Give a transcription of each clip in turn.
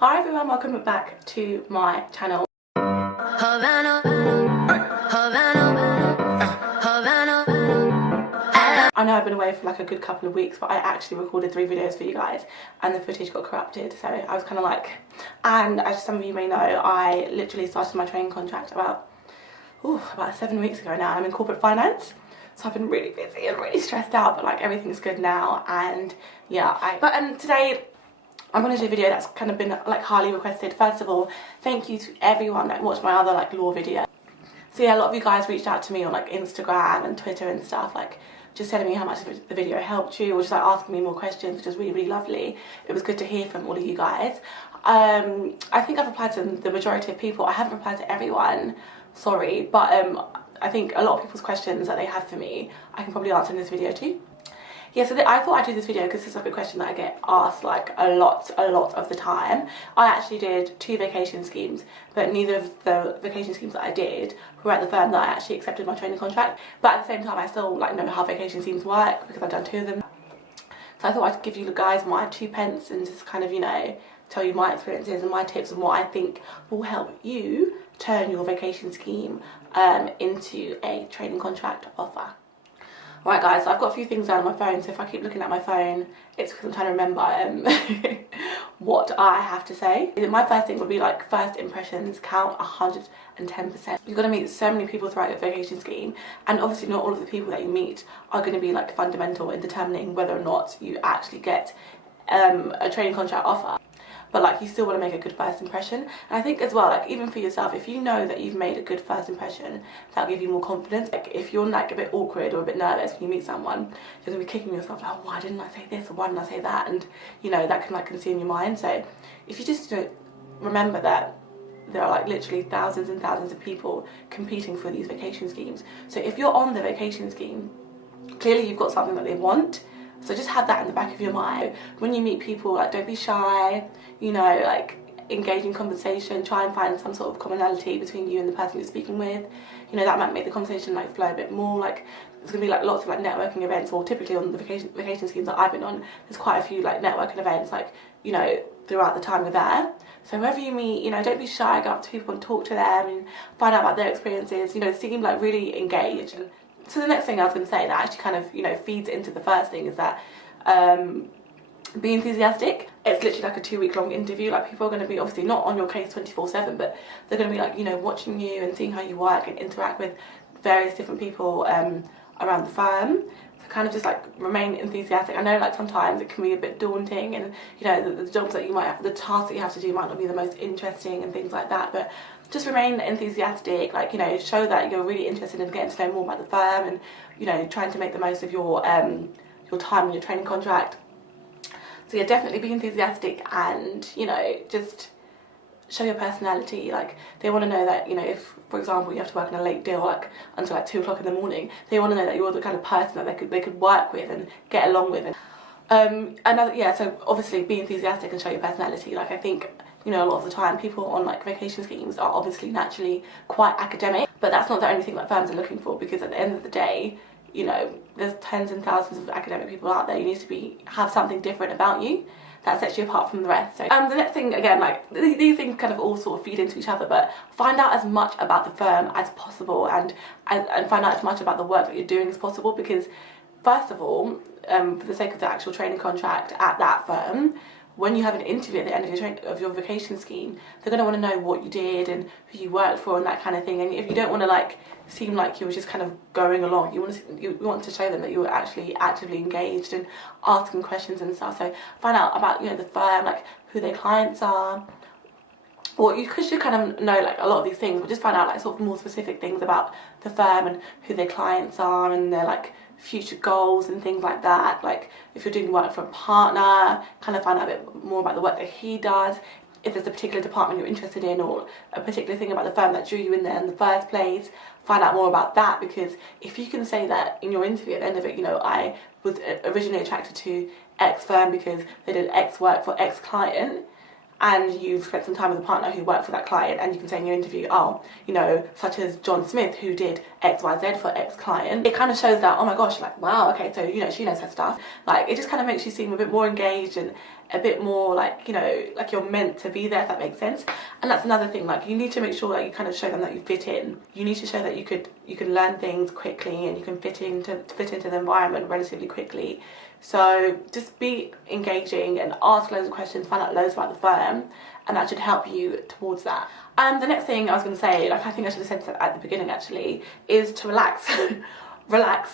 Hi everyone, welcome back to my channel. I know I've been away for like a good couple of weeks, but I actually recorded 3 videos for you guys and the footage got corrupted, so I was kind of like, and as some of you may know, I literally started my training contract about 7 weeks ago now. I'm in corporate finance, so I've been really busy and really stressed out, but like everything's good now. And yeah, today I'm going to do a video that's kind of been like highly requested. First of all, thank you to everyone that watched my other like law video. So yeah, a lot of you guys reached out to me on like Instagram and Twitter and stuff, like just telling me how much the video helped you, or just like asking me more questions, which was really, really lovely. It was good to hear from all of you guys. I think I've replied to the majority of people. I haven't replied to everyone, sorry, but I think a lot of people's questions that they have for me, I can probably answer in this video too. Yeah, so I thought I'd do this video because it's like a question that I get asked like a lot of the time. I actually did 2 vacation schemes, but neither of the vacation schemes that I did were at the firm that I actually accepted my training contract. But at the same time, I still like know how vacation schemes work because I've done 2 of them. So I thought I'd give you guys my 2 pence and just kind of, you know, tell you my experiences and my tips and what I think will help you turn your vacation scheme into a training contract offer. Right guys, so I've got a few things down on my phone, so if I keep looking at my phone, it's because I'm trying to remember what I have to say. My first thing would be like, first impressions count 110%. You're going to meet so many people throughout your vacation scheme, and obviously not all of the people that you meet are going to be like fundamental in determining whether or not you actually get a training contract offer. But like, you still want to make a good first impression. And I think as well, like even for yourself, if you know that you've made a good first impression, that'll give you more confidence. Like if you're like a bit awkward or a bit nervous when you meet someone, you're gonna be kicking yourself like, oh, why didn't I say this, or why didn't I say that? And you know, that can like consume your mind. So if you just remember that there are like literally thousands and thousands of people competing for these vacation schemes. So if you're on the vacation scheme, clearly you've got something that they want. So just have that in the back of your mind. When you meet people, like don't be shy, you know, like engage in conversation, try and find some sort of commonality between you and the person you're speaking with. You know, that might make the conversation like flow a bit more. Like there's gonna be like lots of like networking events, or typically on the vacation schemes that I've been on, there's quite a few like networking events, like, you know, throughout the time you're there. So wherever you meet, you know, don't be shy, go up to people and talk to them and find out about their experiences, you know, seem like really engaged. And so the next thing I was going to say that actually kind of, you know, feeds into the first thing is that be enthusiastic. It's literally like a 2-week-long interview. Like people are going to be obviously not on your case 24/7, but they're going to be like, you know, watching you and seeing how you work and interact with various different people around the firm. So kind of just like remain enthusiastic. I know like sometimes it can be a bit daunting, and you know the jobs that you might have, the tasks that you have to do might not be the most interesting and things like that, but just remain enthusiastic, like, you know, show that you're really interested in getting to know more about the firm and, you know, trying to make the most of your time and your training contract. So yeah, definitely be enthusiastic and, you know, just show your personality. Like they want to know that, you know, if for example you have to work in a late deal like until like 2 o'clock in the morning, they want to know that you're the kind of person that they could work with and get along with. Yeah, so obviously be enthusiastic and show your personality. Like I think, you know, a lot of the time people on like vacation schemes are obviously naturally quite academic, but that's not the only thing that firms are looking for, because at the end of the day, you know, there's tens and thousands of academic people out there. You need to have something different about you that sets you apart from the rest. So the next thing, again, like these things kind of all sort of feed into each other, but find out as much about the firm as possible and find out as much about the work that you're doing as possible, because first of all, for the sake of the actual training contract at that firm, when you have an interview at the end of your vacation scheme, they're going to want to know what you did and who you worked for and that kind of thing. And if you don't want to like seem like you were just kind of going along, you want to show them that you were actually actively engaged and asking questions and stuff. So find out about, you know, the firm, like who their clients are. Or you should kind of know like a lot of these things, but just find out like sort of more specific things about the firm and who their clients are and their like future goals and things like that. Like if you're doing work for a partner, kind of find out a bit more about the work that he does. If there's a particular department you're interested in, or a particular thing about the firm that drew you in there in the first place, find out more about that. Because if you can say that in your interview at the end of it, you know, I was originally attracted to X firm because they did X work for X client, and you've spent some time with a partner who worked for that client, and you can say in your interview, oh, you know, such as John Smith, who did XYZ for X client, it kind of shows that, oh my gosh, like, wow, okay, so, you know, she knows her stuff. Like, it just kind of makes you seem a bit more engaged and a bit more like, you know, like you're meant to be there, if that makes sense. And that's another thing, like, you need to make sure that you kind of show them that you fit in. You need to show that you can learn things quickly, and you can fit into the environment relatively quickly. So just be engaging and ask loads of questions, find out loads about the firm, and that should help you towards that. And the next thing I was going to say, like, I think I should have said that at the beginning actually, is to relax. Relax.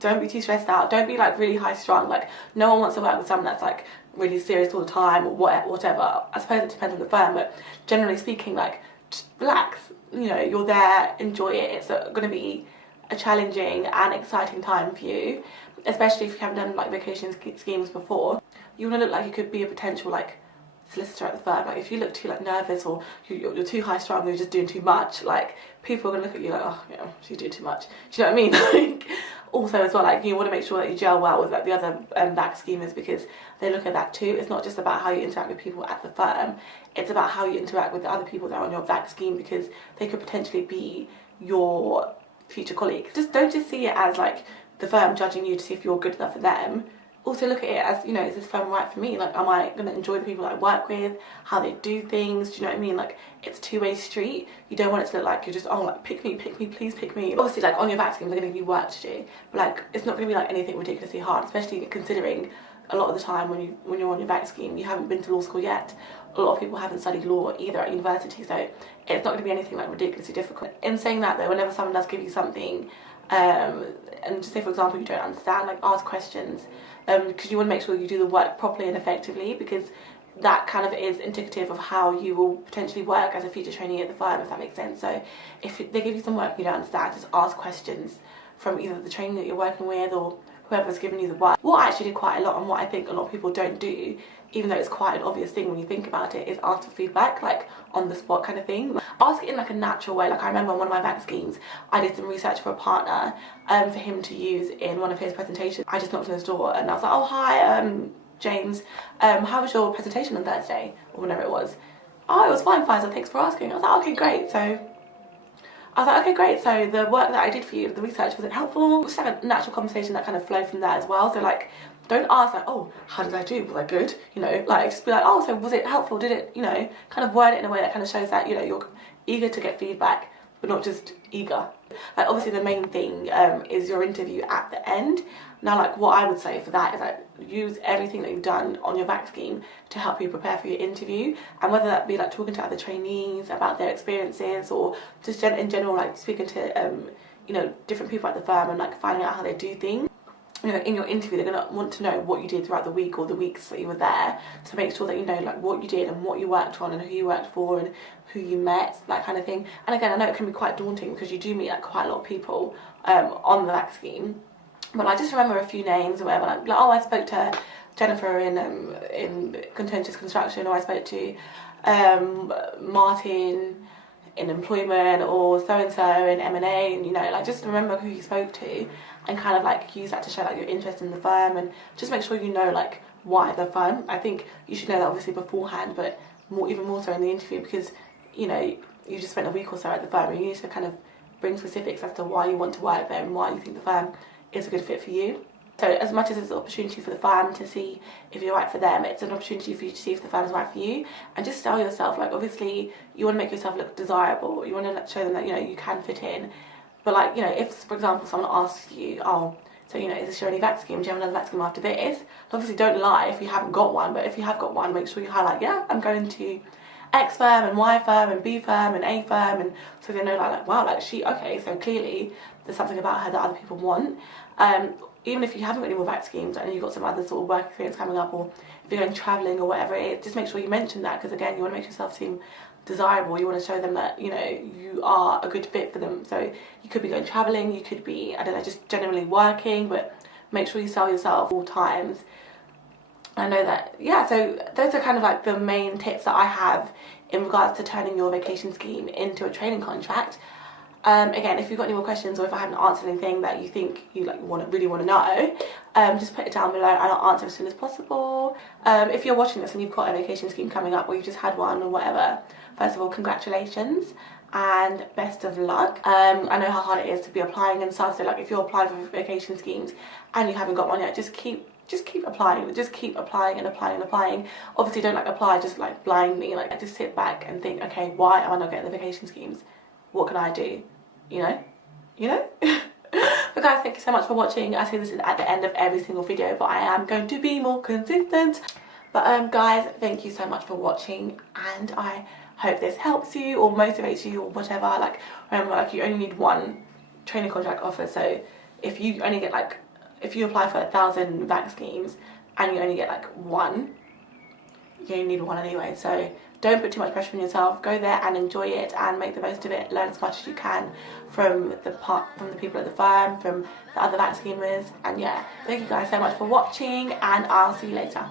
Don't be too stressed out. Don't be like really high strung. Like, no one wants to work with someone that's like really serious all the time or whatever. I suppose it depends on the firm, but generally speaking, like, just relax. You know, you're there, enjoy it. It's going to be a challenging and exciting time for you, especially if you haven't done like vacation schemes before. You want to look like you could be a potential like solicitor at the firm. Like, if you look too like nervous, or you're too high strung, or you're just doing too much, like, people are gonna look at you like, oh yeah, she's doing too much. Do you know what I mean? Like, also as well, like, you want to make sure that you gel well with like the other back schemers, because they look at that too. It's not just about how you interact with people at the firm, it's about how you interact with the other people that are on your back scheme, because they could potentially be your future colleagues. Just don't just see it as like the firm judging you to see if you're good enough for them. Also look at it as, you know, is this firm right for me? Like, am I going to enjoy the people that I work with, how they do things? Do you know what I mean? Like, it's a two-way street. You don't want it to look like you're just, oh, like, pick me, please pick me. Obviously, like, on your back schemes, they're going to give you work to do, but like, it's not going to be like anything ridiculously hard, especially considering a lot of the time when you're on your back scheme, you haven't been to law school yet. A lot of people haven't studied law either at university, so it's not going to be anything like ridiculously difficult. In saying that though, whenever someone does give you something, and just say for example you don't understand, like, ask questions, because you want to make sure you do the work properly and effectively, because that kind of is indicative of how you will potentially work as a future trainee at the firm, if that makes sense. So if they give you some work you don't understand, just ask questions from either the trainee that you're working with or whoever's giving you the work. What I actually did quite a lot, and what I think a lot of people don't do, even though it's quite an obvious thing when you think about it, is ask for feedback, like on the spot kind of thing. Ask it in like a natural way. Like, I remember on one of my back schemes, I did some research for a partner for him to use in one of his presentations. I just knocked on his door and I was like, oh hi, James, how was your presentation on Thursday, or whenever it was? Oh, it was fine, so thanks for asking. I was like, okay, great. So the work that I did for you, the research, was it helpful? Just like a natural conversation that kind of flowed from that as well. So like, don't ask like, oh, how did I do? Was I good? You know, like, just be like, oh, so was it helpful? Did it, you know, kind of word it in a way that kind of shows that, you know, you're eager to get feedback, but not just eager. Like, obviously the main thing is your interview at the end. Now, like, what I would say for that is like, use everything that you've done on your back scheme to help you prepare for your interview, and whether that be like talking to other trainees about their experiences, or just in general, like speaking to you know, different people at the firm and like finding out how they do things. You know, in your interview, they're going to want to know what you did throughout the week or the weeks that you were there, to make sure that you know like what you did and what you worked on and who you worked for and who you met, that kind of thing. And again, I know it can be quite daunting because you do meet like quite a lot of people on the back scheme, but I just remember a few names or whatever, like oh, I spoke to Jennifer in contentious construction, or I spoke to Martin in employment, or so-and-so in M.I.A, and you know, like, just remember who you spoke to and kind of like use that to show like your interest in the firm, and just make sure you know like why the firm. I think you should know that obviously beforehand, but even more so in the interview, because you know, you just spent a week or so at the firm and you need to kind of bring specifics as to why you want to work there and why you think the firm is a good fit for you. So as much as it's an opportunity for the firm to see if you're right for them, it's an opportunity for you to see if the firm is right for you, and just sell yourself. Like, obviously you want to make yourself look desirable, you want to show them that, you know, you can fit in. But like, you know, if for example someone asks you, oh, so you know, is this your only vac scheme, do you have another vac scheme after this? Obviously don't lie if you haven't got one, but if you have got one, make sure you highlight, yeah, I'm going to X firm and Y firm and B firm and A firm, and so they know like wow, like she, okay, so clearly there's something about her that other people want. Even if you haven't got any more vac schemes and you've got some other sort of work experience coming up, or if you're going travelling or whatever it is, just make sure you mention that, because again, you want to make yourself seem desirable. You want to show them that, you know, you are a good fit for them. So you could be going travelling, you could be, I don't know, just generally working, but make sure you sell yourself all times. I know that, yeah, so those are kind of like the main tips that I have in regards to turning your vacation scheme into a training contract. Again, if you've got any more questions, or if I haven't answered anything that you think you like really want to know, just put it down below and I'll answer as soon as possible. If you're watching this and you've got a vacation scheme coming up, or you've just had one or whatever, first of all, congratulations and best of luck. I know how hard it is to be applying and stuff, so like if you're applying for vacation schemes and you haven't got one yet, just keep applying, just keep applying and applying and applying. Obviously don't like apply just like blindly, like just sit back and think, okay, why am I not getting the vacation schemes? What can I do? You know? But guys, thank you so much for watching. I say this is at the end of every single video, but I am going to be more consistent. But guys, thank you so much for watching, and I hope this helps you or motivates you or whatever. Like, remember, like, you only need one training contract offer, so if you only get like, if you apply for 1,000 vac schemes and you only get like one, you only need one anyway. So don't put too much pressure on yourself. Go there and enjoy it and make the most of it. Learn as much as you can from the people at the firm, from the other vac schemers. And yeah, thank you guys so much for watching, and I'll see you later.